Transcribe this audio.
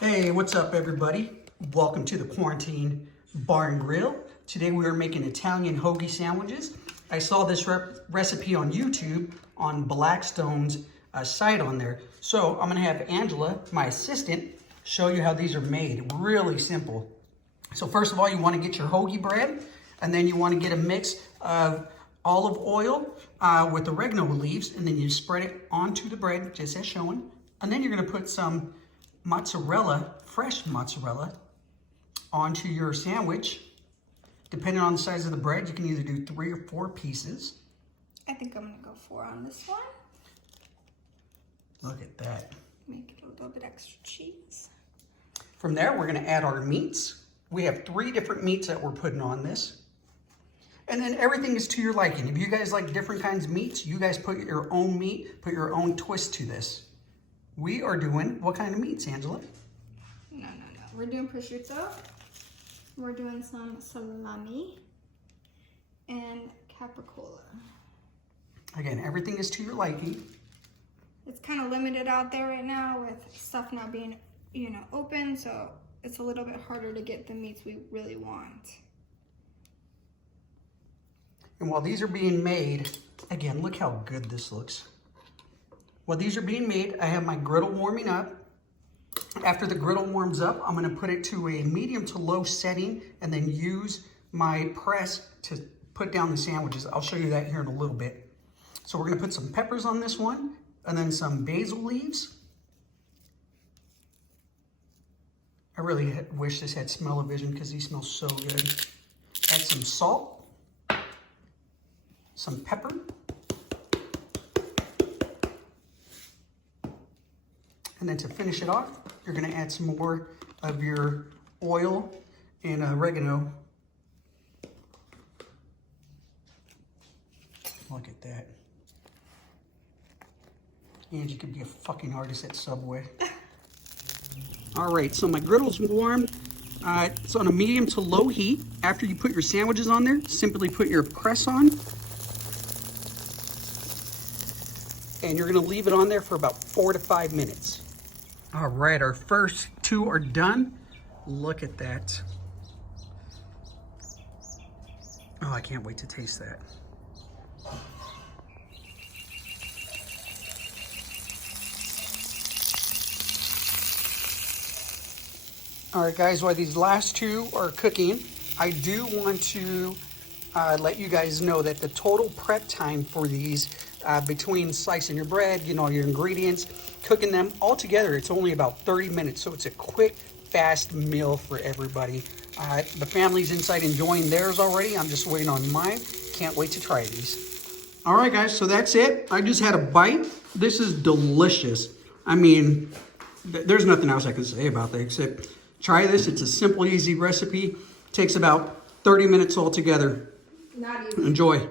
Hey, what's up everybody? Welcome to the Quarantine Bar and Grill. Today we are making Italian hoagie sandwiches. I saw this recipe on YouTube on Blackstone's site on there. So I'm gonna have Angela, my assistant, show you how these are made. Really simple. So first of all, you wanna get your hoagie bread, and then you wanna get a mix of olive oil with oregano leaves, and then you spread it onto the bread, just as shown. And then you're gonna put some mozzarella, fresh mozzarella, onto your sandwich. Depending on the size of the bread, you can either do 3 or 4 pieces. I think I'm gonna go 4 on this one. Look at that. Make it a little bit extra cheese. From there, we're gonna add our meats. We have 3 different meats that we're putting on this. And then everything is to your liking. If you guys like different kinds of meats, you guys put your own meat, put your own twist to this. We are doing, what kind of meats, Angela? No. We're doing prosciutto. We're doing some salami and capricola. Again, everything is to your liking. It's kind of limited out there right now with stuff not being, open, so it's a little bit harder to get the meats we really want. And while these are being made, again, look how good this looks. While these are being made, I have my griddle warming up. After the griddle warms up, I'm gonna put it to a medium to low setting and then use my press to put down the sandwiches. I'll show you that here in a little bit. So we're gonna put some peppers on this one and then some basil leaves. I really wish this had smell-o-vision because these smell so good. Add some salt, some pepper, and then to finish it off, you're gonna add some more of your oil and oregano. Look at that. Angie could be a fucking artist at Subway. All right, so my griddle's warm. It's on a medium to low heat. After you put your sandwiches on there, simply put your press on. And you're gonna leave it on there for about 4 to 5 minutes. All right, our first 2 are done. Look at that. Oh, I can't wait to taste that. All right, guys, while these last 2 are cooking, I do want to let you guys know that the total prep time for these between slicing your bread, your ingredients, cooking them all together, it's only about 30 minutes. So it's a quick, fast meal for everybody. The family's inside enjoying theirs already. I'm just waiting on mine. Can't wait to try these. All right, guys, so that's it. I just had a bite. This is delicious. I mean, there's nothing else I can say about that except try this. It's a simple, easy recipe. Takes about 30 minutes altogether. Not even. Enjoy.